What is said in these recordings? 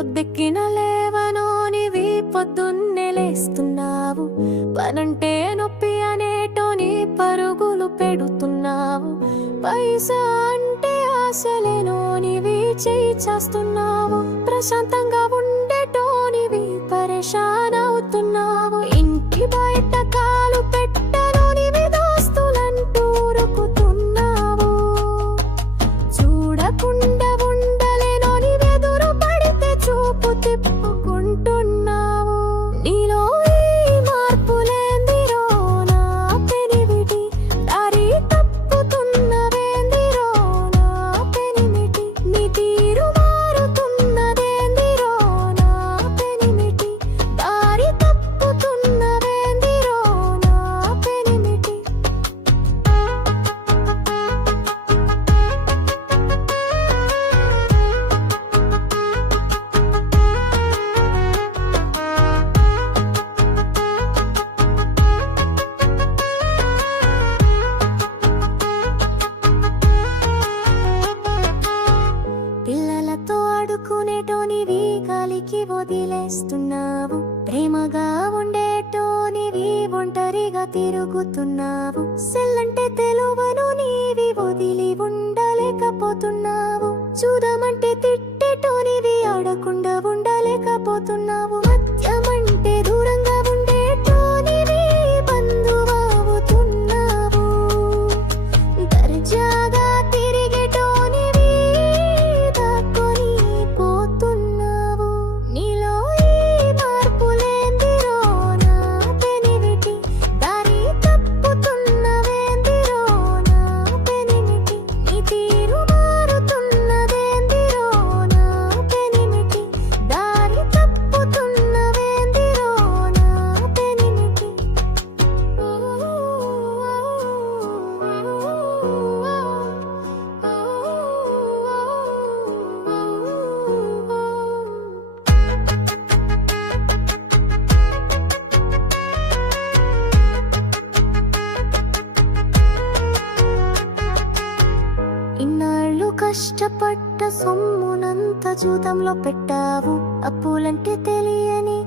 పొద్దెక్కిన లేవనో నీవి పొద్దున్నే లేస్తున్నావు. పనంటే నొప్పి అనేటో నీ పరుగులు పెడుతున్నావు. పైసా అంటే ఆశలేనో నీవి చేయి చేస్తున్నావు. ప్రశాంతంగా ఉండేటో నీవి పరేషాన్ అవుతున్నావు. ఇంటి బయట కాలు పెట్టను నీవి దోస్తులంటూ ఉరుకుతున్నావు. చూడకుండా ఉండలేనో నీవెదురు పడితే చూపు తిప్పుకుంటున్నావు. నీలో ఈ మార్పులేందిరో నా పెనివిటి, దారి తప్పుతున్నవేందిరో నా పెనిమిటి. నీ తీరు మారుతున్నదేందిరో నా పెనిమిటి, దారి తప్పుతున్నవేందిరో నా పెనిమిటి. పిల్లలతో ఆడుకునేటో నీవి గాలికి వదిలేస్తున్నావు. ప్రేమగా ఉండేటో నీవి ఒంటరిగా తిరుగుతున్నావు. సెల్లంటే తెలువను నీవి వదిలి ఉండలేకపోతున్నావు. చూడమంటే తిట్టేటో నీవి ఆడకుండా ఉండలేకపోతున్నావు. మద్యమంటే దూరంగా ఉండేటో నీవి బంధువవుతున్నావు. దర్జాగా తిరిగేటో నీవి దాక్కొని పోతున్నావు. నీలో ఈ మార్పులేందిరో నా పెనివిటి, దారి తప్పుతున్నవేందిరో నా పెనిమిటి. నీ తీరు మారుతున్నదేందిరో నా పెనిమిటి, దారి తప్పుతున్నవేందిరో నా పెనిమిటి. ఇన్నాళ్ళు కష్టపడ్డ సొమ్మునంత జూదంలో పెట్టావు. అప్పులంటే తెలియని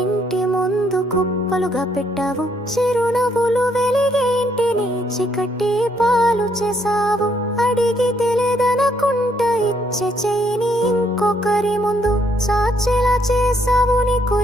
ఇంటి ముందు కుప్పలుగా పెట్టావు. చిరునవ్వులు వెలిగే ఇంటిని చికట్టి పాలు చేసావు. అడిగి తెలియదనకుంటా ఇచ్చే చేయిని ఇంకొకరి ముందు చాచేలా చేసావు. నీకు